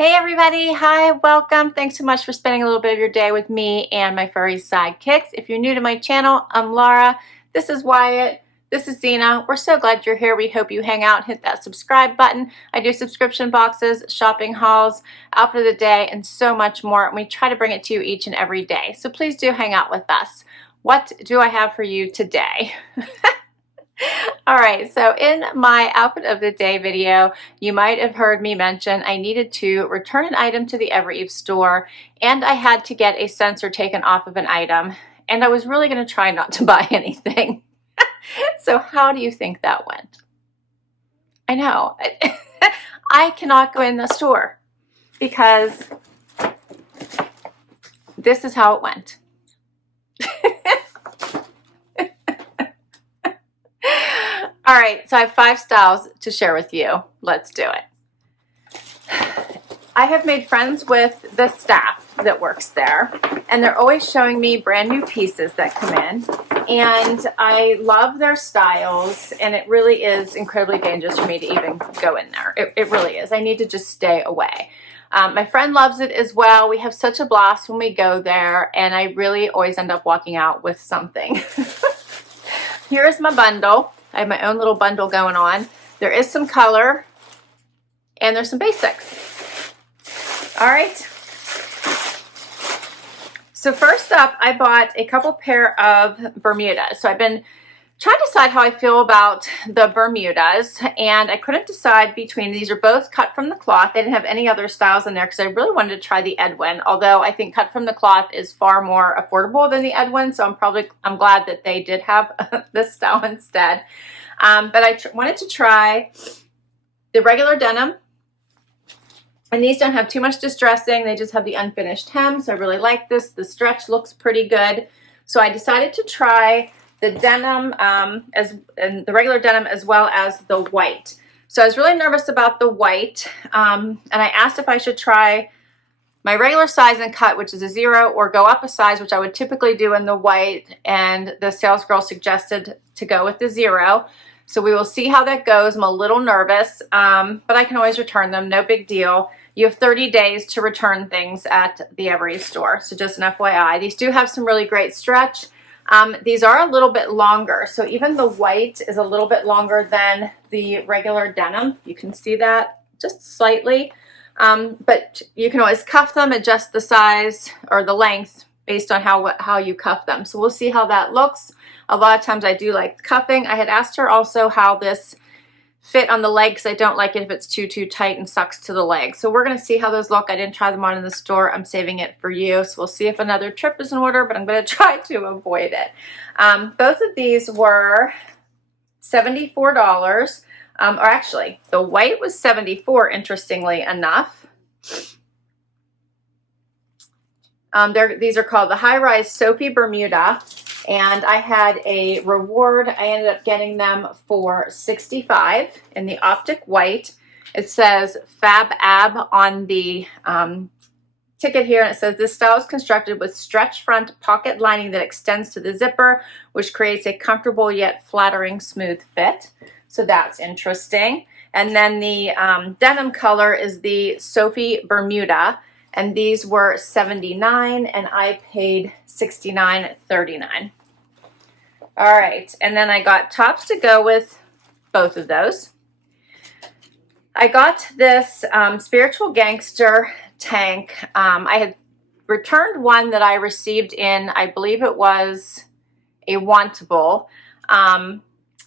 Hey everybody, hi, welcome. Thanks so much for spending a little bit of your day with me and my furry sidekicks. If you're new to my channel, I'm Laura. This is Wyatt. This is Zena. We're so glad you're here. We hope you hang out and hit that subscribe button. I do subscription boxes, shopping hauls, outfit of the day, and so much more. And we try to bring it to you each and every day. So please do hang out with us. What do I have for you today? All right, so in my outfit of the day video, you might have heard me mention I needed to return an item to the Evereve store, and I had to get a sensor taken off of an item, and I was really going to try not to buy anything. So how do you think that went? I know. I cannot go in the store because this is how it went. All right, so I have 5 styles to share with you. Let's do it. I have made friends with the staff that works there, and they're always showing me brand new pieces that come in, and I love their styles, and it really is incredibly dangerous for me to even go in there. It really is. I need to just stay away. My friend loves it as well. We have such a blast when we go there, and I really always end up walking out with something. Here is my bundle. I have my own little bundle going on. There is some color and there's some basics. All right. So first up, I bought a couple pair of Bermudas. So I've been trying to decide how I feel about the Bermudas, and I couldn't decide between these. Are both cut from the cloth. They didn't have any other styles in there because I really wanted to try the Edwin, although I think cut from the cloth is far more affordable than the Edwin, so I'm glad that they did have this style instead. But I wanted to try the regular denim, and these don't have too much distressing. They just have the unfinished hem, so I really like this. The stretch looks pretty good, so I decided to try the denim and the regular denim as well as the white. So I was really nervous about the white, and I asked if I should try my regular size and cut, which is a 0, or go up a size, which I would typically do in the white, and the sales girl suggested to go with the 0. So we will see how that goes. I'm a little nervous, but I can always return them, no big deal. You have 30 days to return things at the Evereve store, so just an FYI. These do have some really great stretch. These are a little bit longer, so even the white is a little bit longer than the regular denim. You can see that just slightly, but you can always cuff them, adjust the size or the length based on how you cuff them. So we'll see how that looks. A lot of times I do like cuffing. I had asked her also how this fit on the leg because I don't like it if it's too tight and sucks to the leg. So we're going to see how those look. I didn't try them on in the store. I'm saving it for you. So we'll see if another trip is in order, but I'm going to try to avoid it. Both of these were $74. Or actually, the white was $74, interestingly enough. These are called the High Rise Soapy Bermuda. And I had a reward. I ended up getting them for $65 in the optic white. It says Fab Ab on the ticket here, and it says this style is constructed with stretch front pocket lining that extends to the zipper, which creates a comfortable yet flattering smooth fit. So that's interesting. And then the denim color is the Sophie Bermuda, and these were $79, and I paid $69.39. All right, and then I got tops to go with both of those. I got this Spiritual Gangster tank. I had returned one that I received in, I believe it was a wantable,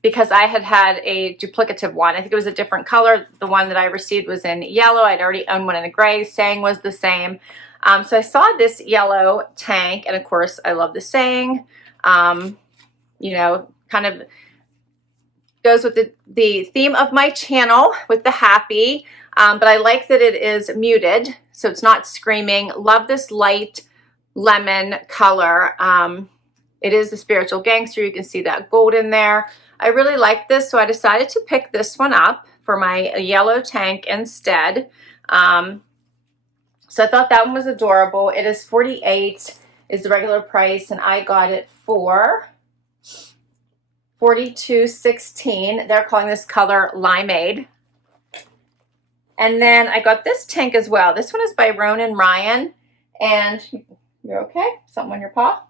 because I had a duplicative one. I think it was a different color. The one that I received was in yellow. I'd already owned one in a gray. Saying was the same. So I saw this yellow tank, and of course I love the saying. You know, kind of goes with the theme of my channel with the happy, but I like that it is muted, so it's not screaming. Love this light lemon color. It is the Spiritual Gangster. You can see that gold in there. I really like this, so I decided to pick this one up for my yellow tank instead. So I thought that one was adorable. It is $48 is the regular price, and I got it for $42.16. They're calling this color Limeade. And then I got this tank as well. This one is by ROAN and Ryan. And you're okay? Something on your paw?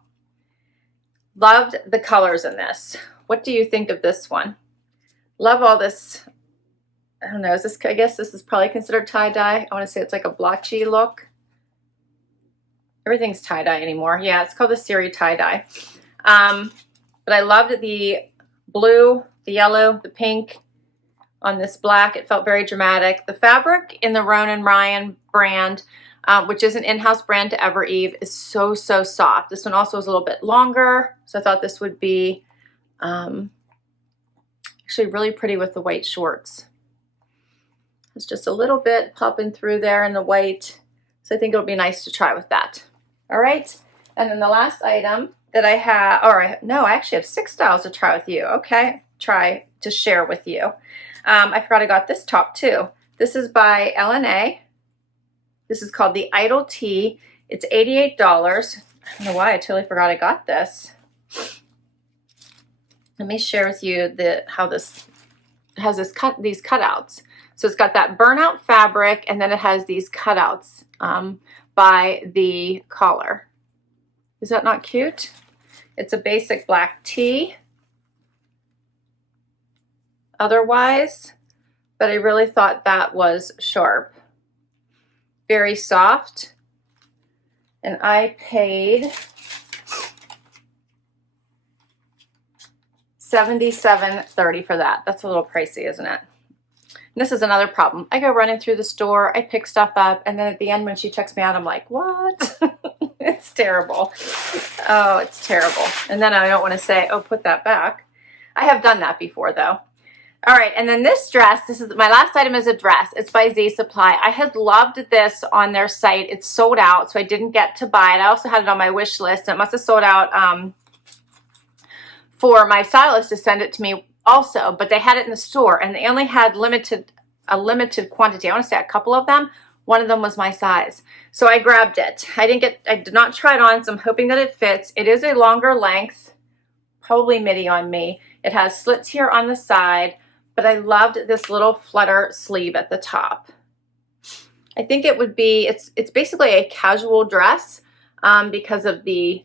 Loved the colors in this. What do you think of this one? Love all this. I don't know. Is this? I guess this is probably considered tie-dye. I want to say it's like a blotchy look. Everything's tie-dye anymore. Yeah, it's called the Siri tie-dye. But I loved the blue, the yellow, the pink on this black. It felt very dramatic. The fabric in the ROAN and Ryan brand, which is an in-house brand to Evereve, is so, so soft. This one also is a little bit longer, so I thought this would be actually really pretty with the white shorts. It's just a little bit popping through there in the white, so I think it'll be nice to try with that. All right, and then the last item that I have, no, I actually have 6 styles to try with you. Okay, try to share with you. I forgot I got this top too. This is by LNA. This is called the Idle Tee. It's $88. I don't know why I totally forgot I got this. Let me share with you how this has these cutouts. So it's got that burnout fabric, and then it has these cutouts by the collar. Is that not cute? It's a basic black tee otherwise, but I really thought that was sharp. Very soft. And I paid $77.30 for that. That's a little pricey, isn't it? And this is another problem. I go running through the store, I pick stuff up, and then at the end when she checks me out, I'm like, what? It's terrible. Oh, it's terrible. And then I don't want to say, oh, put that back. I have done that before though. All right, and then this dress, this is my last item, is a dress. It's by Z Supply. I had loved this on their site. It's sold out, so I didn't get to buy it. I also had it on my wish list, and it must have sold out for my stylist to send it to me also, but they had it in the store, and they only had a limited quantity. I want to say a couple of them. One of them was my size, so I grabbed it. I did not try it on, so I'm hoping that it fits. It is a longer length, probably midi on me. It has slits here on the side, but I loved this little flutter sleeve at the top. I think it would be, it's basically a casual dress because of the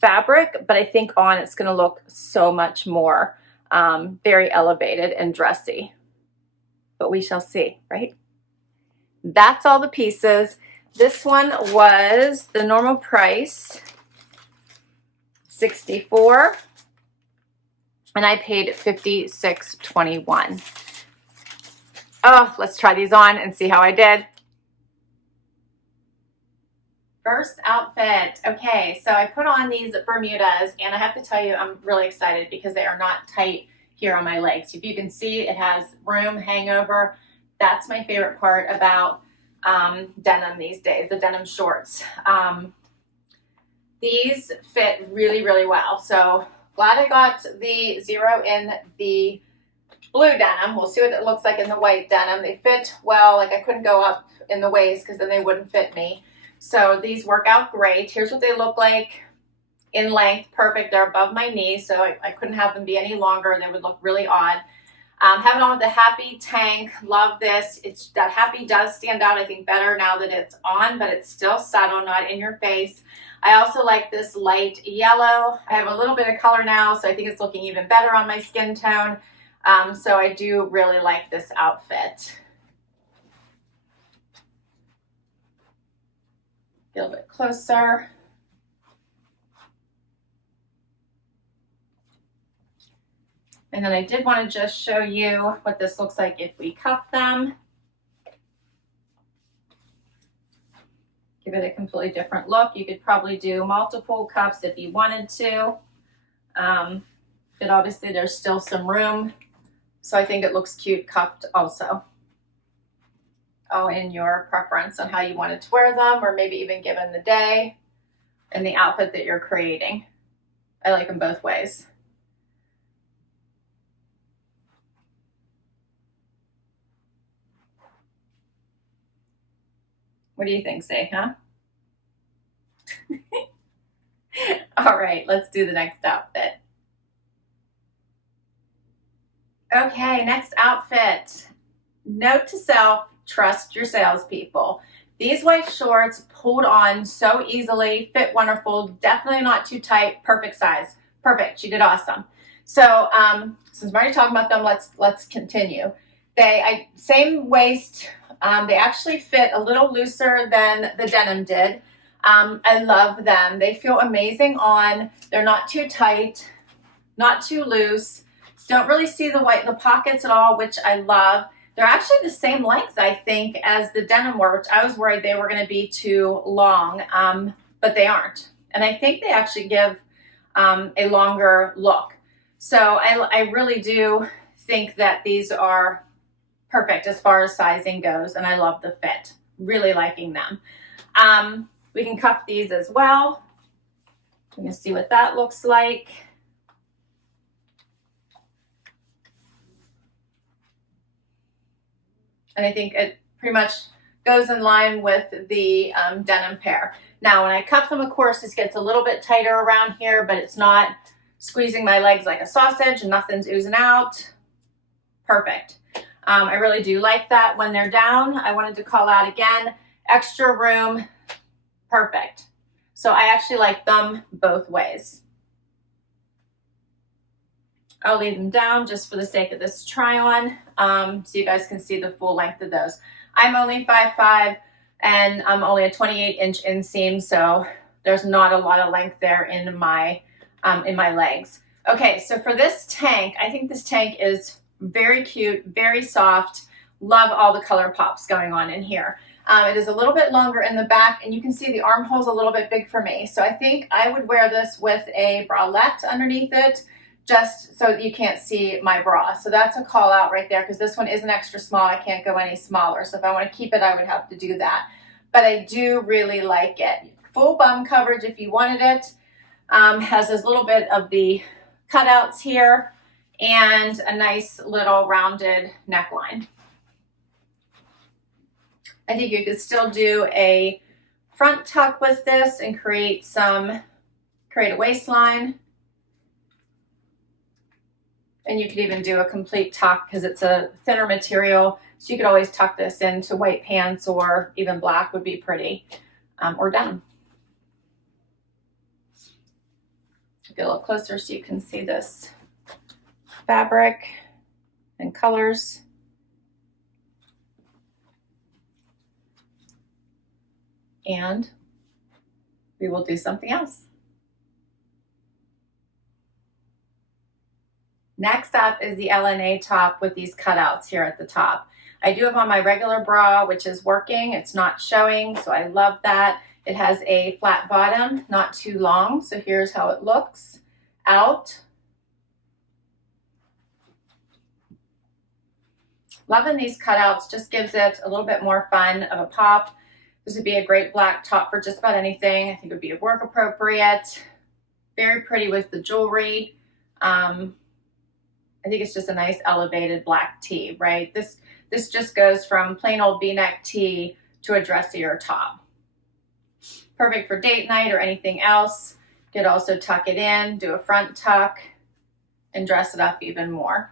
fabric, but I think on it's going to look so much more very elevated and dressy. But we shall see, right? That's all the pieces. This one was the normal price, $64. And I paid $56.21. Oh, let's try these on and see how I did. First outfit. Okay, so I put on these Bermudas, and I have to tell you, I'm really excited because they are not tight here on my legs. If you can see, it has room, hangover. That's my favorite part about denim these days, the denim shorts. These fit really, really well. So glad I got the zero in the blue denim. We'll see what it looks like in the white denim. They fit well. Like I couldn't go up in the waist because then they wouldn't fit me. So these work out great. Here's what they look like in length. Perfect. They're above my knees, so I couldn't have them be any longer. They would look really odd. Having on with the Happy tank. Love this. That Happy does stand out, I think, better now that it's on, but it's still subtle, not in your face. I also like this light yellow. I have a little bit of color now, so I think it's looking even better on my skin tone. So I do really like this outfit. Get a little bit closer. And then I did want to just show you what this looks like if we cuff them. Give it a completely different look. You could probably do multiple cuffs if you wanted to. But obviously there's still some room. So I think it looks cute cuffed also. Oh, in your preference on how you wanted to wear them, or maybe even given the day and the outfit that you're creating. I like them both ways. What do you think, Say, huh? All right, let's do the next outfit. Okay, next outfit. Note to self, trust your salespeople. These white shorts pulled on so easily, fit wonderful, definitely not too tight, perfect size. Perfect, she did awesome. So since I'm already talking about them, let's continue. Same waist, they actually fit a little looser than the denim did. I love them. They feel amazing on. They're not too tight, not too loose. Don't really see the pockets at all, which I love. They're actually the same length, I think, as the denim were, which I was worried they were going to be too long, but they aren't. And I think they actually give a longer look. So I really do think that these are perfect as far as sizing goes, and I love the fit. Really liking them. We can cuff these as well. You can see what that looks like. And I think it pretty much goes in line with the denim pair. Now, when I cuff them, of course, this gets a little bit tighter around here, but it's not squeezing my legs like a sausage and nothing's oozing out. Perfect. I really do like that when they're down. I wanted to call out again, extra room, perfect. So I actually like them both ways. I'll leave them down just for the sake of this try on, so you guys can see the full length of those. I'm only 5'5", and I'm only a 28-inch inseam, so there's not a lot of length there in my legs. Okay, so for this tank, I think this tank is very cute, very soft. Love all the color pops going on in here. It is a little bit longer in the back, and you can see the armhole's a little bit big for me. So I think I would wear this with a bralette underneath it, just so that you can't see my bra. So that's a call out right there, because this one is an extra small. I can't go any smaller. So if I want to keep it, I would have to do that. But I do really like it. Full bum coverage if you wanted it. Has this little bit of the cutouts here and a nice little rounded neckline. I think you could still do a front tuck with this and create a waistline. And you could even do a complete tuck because it's a thinner material. So you could always tuck this into white pants, or even black would be pretty, or denim. Get a little closer so you can see this fabric and colors. And we will do something else. Next up is the LNA top with these cutouts here at the top. I do have on my regular bra, which is working. It's not showing, so I love that. It has a flat bottom, not too long. So here's how it looks out. Loving these cutouts, just gives it a little bit more fun of a pop. This would be a great black top for just about anything. I think it would be work appropriate. Very pretty with the jewelry. I think it's just a nice elevated black tee, right? This just goes from plain old V-neck tee to a dressier top. Perfect for date night or anything else. You could also tuck it in, do a front tuck, and dress it up even more.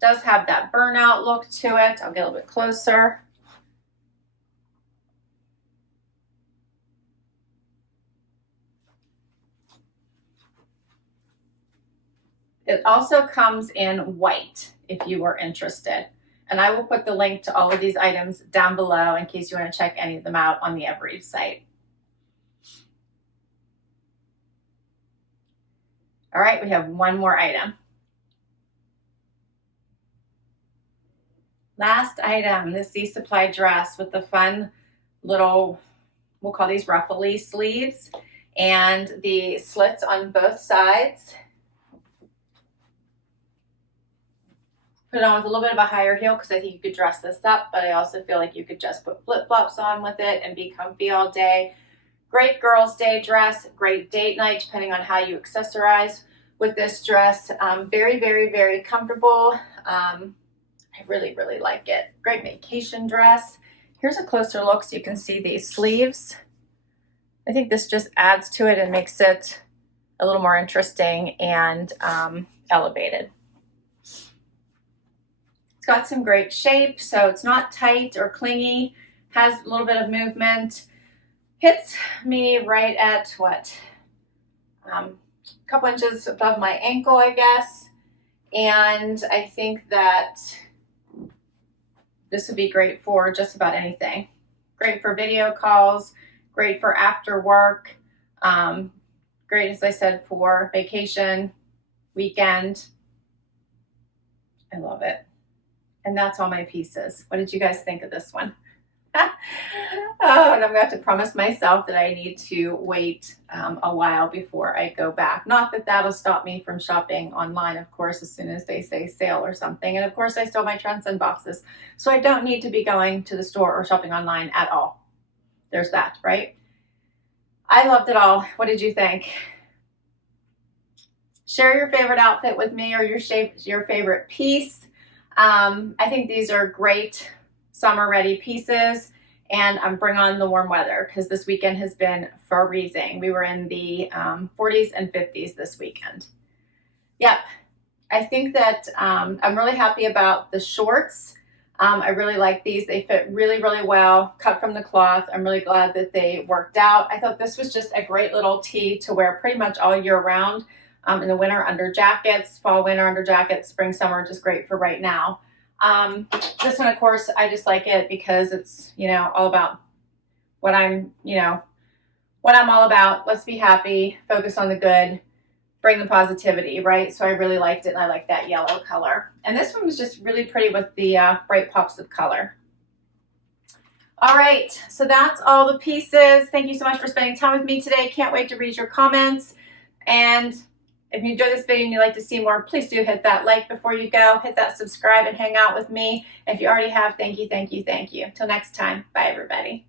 Does have that burnout look to it. I'll get a little bit closer. It also comes in white if you were interested. And I will put the link to all of these items down below in case you want to check any of them out on the Evereve site. All right, we have one more item. Last item, the C Supply dress with the fun little, we'll call these ruffly sleeves, and the slits on both sides. Put it on with a little bit of a higher heel because I think you could dress this up, but I also feel like you could just put flip-flops on with it and be comfy all day. Great girls' day dress, great date night, depending on how you accessorize with this dress. Very, very, very comfortable. I really, really like it. Great vacation dress. Here's a closer look so you can see these sleeves. I think this just adds to it and makes it a little more interesting and elevated. It's got some great shape, so it's not tight or clingy, has a little bit of movement. Hits me right at what? A couple inches above my ankle, I guess. And I think that this would be great for just about anything. Great for video calls, great for after work, great, as I said, for vacation, weekend. I love it. And that's all my pieces. What did you guys think of this one? Oh, and I'm gonna have to promise myself that I need to wait a while before I go back. Not that that'll stop me from shopping online, of course, as soon as they say sale or something. And of course, I still have my trends and boxes, so I don't need to be going to the store or shopping online at all. There's that, right? I loved it all. What did you think? Share your favorite outfit with me, or your favorite piece. I think these are great summer ready pieces, and bring on the warm weather, because this weekend has been freezing. We were in the 40s and 50s this weekend. Yep, I think that I'm really happy about the shorts. I really like these. They fit really, really well, cut from the cloth. I'm really glad that they worked out. I thought this was just a great little tee to wear pretty much all year round. In the winter under jackets, fall, winter under jackets, spring, summer, just great for right now. This one, of course, I just like it because it's, you know, all about what I'm all about. Let's be happy, focus on the good, bring the positivity, right? So I really liked it, and I like that yellow color. And this one was just really pretty with the bright pops of color. All right, so that's all the pieces. Thank you so much for spending time with me today. Can't wait to read your comments. And if you enjoyed this video and you'd like to see more, please do hit that like before you go. Hit that subscribe and hang out with me. If you already have, thank you, thank you, thank you. Till next time, bye everybody.